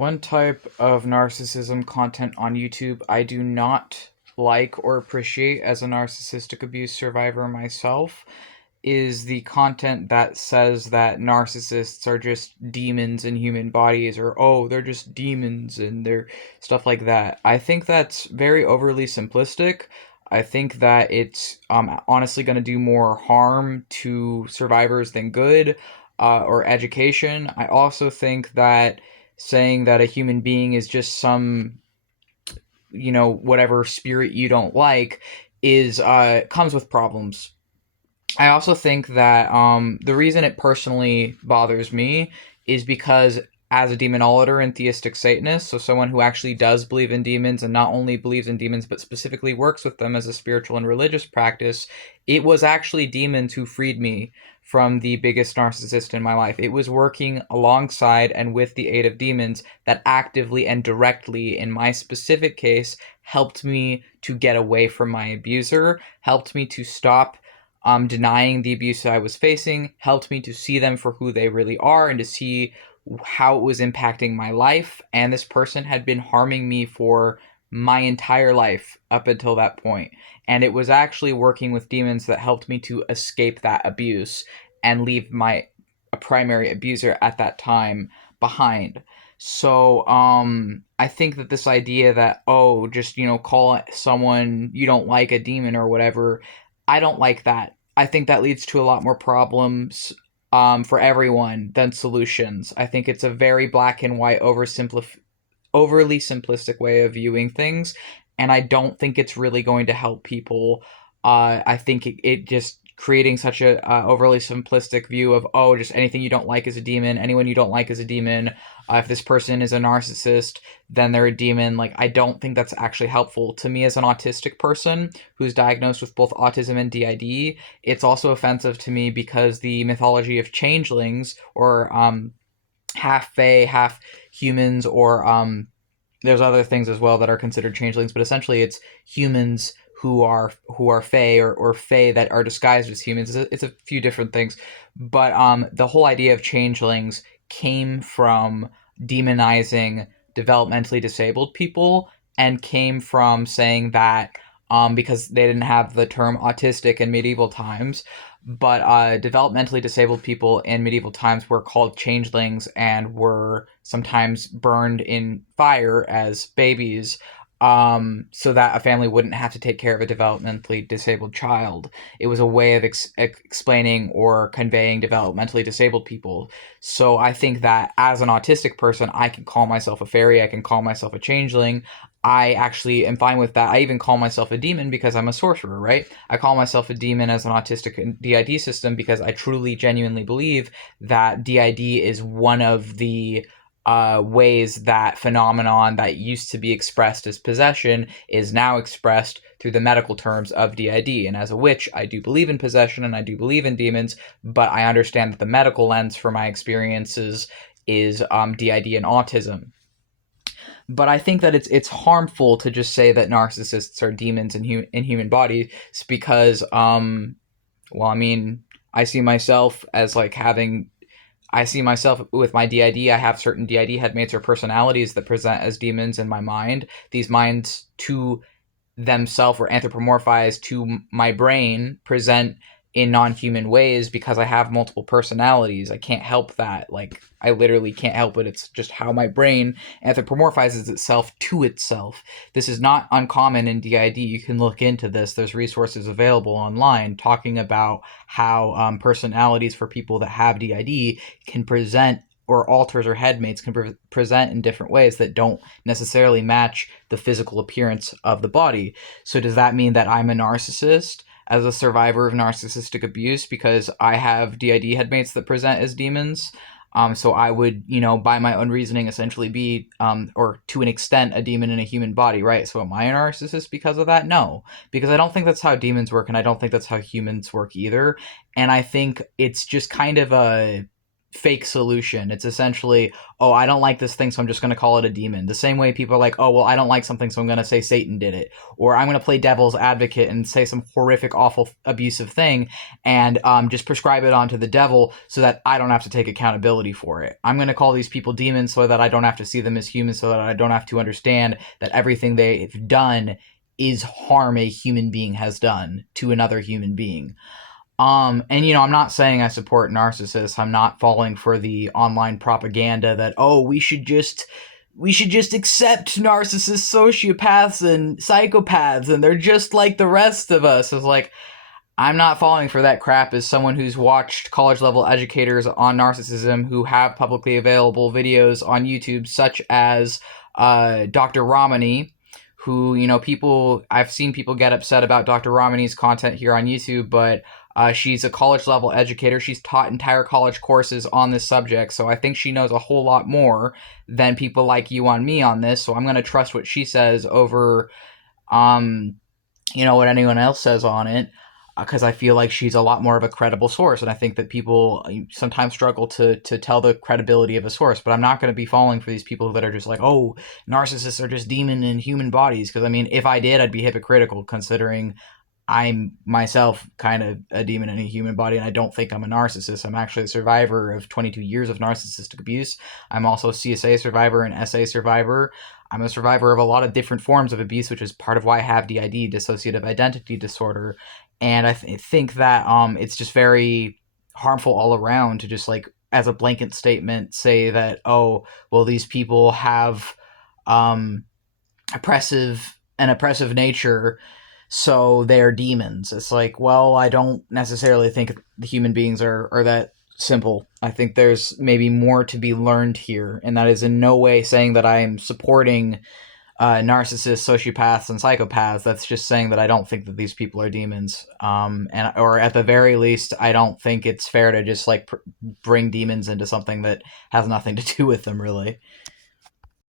One type of narcissism content on YouTube I do not like or appreciate as a narcissistic abuse survivor myself is the content that says that narcissists are just demons in human bodies, or oh, they're just demons and they're stuff like that. I think that's very overly simplistic. I think that it's honestly going to do more harm to survivors than good, or education. I also think that saying that a human being is just some, whatever spirit you don't like is comes with problems. I also think that the reason it personally bothers me is because, as a demonologist and theistic Satanist, so someone who actually does believe in demons and not only believes in demons but specifically works with them as a spiritual and religious practice, it was actually demons who freed me from the biggest narcissist in my life. It was working alongside and with the aid of demons that actively and directly, in my specific case, helped me to get away from my abuser, helped me to stop denying the abuse I was facing, helped me to see them for who they really are and to see how it was impacting my life. And this person had been harming me for my entire life up until that point. And it was actually working with demons that helped me to escape that abuse and leave my primary abuser at that time behind. So I think that this idea that, oh, just, call someone you don't like a demon or whatever, I don't like that. I think that leads to a lot more problems for everyone than solutions. I think it's a very black and white, overly simplistic way of viewing things, and I don't think it's really going to help people. I think it just creating such a overly simplistic view of, oh, just anything you don't like is a demon, anyone you don't like is a demon. If this person is a narcissist, then they're a demon. Like, I don't think that's actually helpful to me as an autistic person who's diagnosed with both autism and DID. It's also offensive to me because the mythology of changelings, or half fae, half humans, or there's other things as well that are considered changelings, but essentially it's humans who are fae, or fae that are disguised as humans. It's a few different things, but the whole idea of changelings came from demonizing developmentally disabled people, and came from saying that because they didn't have the term autistic in medieval times, but developmentally disabled people in medieval times were called changelings and were sometimes burned in fire as babies, so that a family wouldn't have to take care of a developmentally disabled child. It was a way of explaining or conveying developmentally disabled people. So I think that as an autistic person, I can call myself a fairy, I can call myself a changeling. I actually am fine with that. I even call myself a demon because I'm a sorcerer, right? I call myself a demon as an autistic DID system because I truly, genuinely believe that DID is one of the ways that phenomenon that used to be expressed as possession is now expressed through the medical terms of DID. And as a witch, I do believe in possession and I do believe in demons, but I understand that the medical lens for my experiences is DID and autism. But I think that it's harmful to just say that narcissists are demons in human bodies, because well, I mean, I see myself as like having I see myself with my DID. I have certain DID headmates or personalities that present as demons in my mind. These minds to themselves, or anthropomorphized to my brain, present in non-human ways because I have multiple personalities. I can't help that. Like, I literally can't help it. It's just how my brain anthropomorphizes itself to itself. This is not uncommon in DID. You can look into this. There's resources available online talking about how personalities for people that have DID can present, or alters or headmates can present in different ways that don't necessarily match the physical appearance of the body. So does that mean that I'm a narcissist as a survivor of narcissistic abuse because I have DID headmates that present as demons? So I would, by my own reasoning, essentially be, or to an extent, a demon in a human body, right? So am I a narcissist because of that? No, because I don't think that's how demons work, and I don't think that's how humans work either. And I think it's just kind of fake solution. It's essentially, oh, I don't like this thing, so I'm just going to call it a demon. The same way people are like, oh, well, I don't like something, so I'm going to say Satan did it. Or I'm going to play devil's advocate and say some horrific, awful, abusive thing and just prescribe it onto the devil so that I don't have to take accountability for it. I'm going to call these people demons so that I don't have to see them as humans, so that I don't have to understand that everything they've done is harm a human being has done to another human being. And I'm not saying I support narcissists. I'm not falling for the online propaganda that, oh, we should just accept narcissists, sociopaths, and psychopaths, and they're just like the rest of us. It's like, I'm not falling for that crap as someone who's watched college level educators on narcissism who have publicly available videos on YouTube, such as Dr. Ramani, who, I've seen people get upset about Dr. Ramani's content here on YouTube, but she's a college level educator. She's taught entire college courses on this subject, so I think she knows a whole lot more than people like you on me on this. So I'm going to trust what she says over, um, what anyone else says on it, because I feel like she's a lot more of a credible source, and I think that people sometimes struggle to tell the credibility of a source. But I'm not going to be falling for these people that are just like, oh, narcissists are just demon in human bodies. Because I mean, if I did, I'd be hypocritical, considering I'm myself kind of a demon in a human body, and I don't think I'm a narcissist. I'm actually a survivor of 22 years of narcissistic abuse. I'm also a CSA survivor and SA survivor. I'm a survivor of a lot of different forms of abuse, which is part of why I have DID, dissociative identity disorder. And I think that it's just very harmful all around to just like, as a blanket statement, say that, oh, well, these people have um, oppressive nature, so they're demons. It's like, well, I don't necessarily think the human beings are that simple. I think there's maybe more to be learned here, and that is in no way saying that I am supporting narcissists, sociopaths, and psychopaths. That's just saying that I don't think that these people are demons. And or at the very least, I don't think it's fair to just like bring demons into something that has nothing to do with them, really.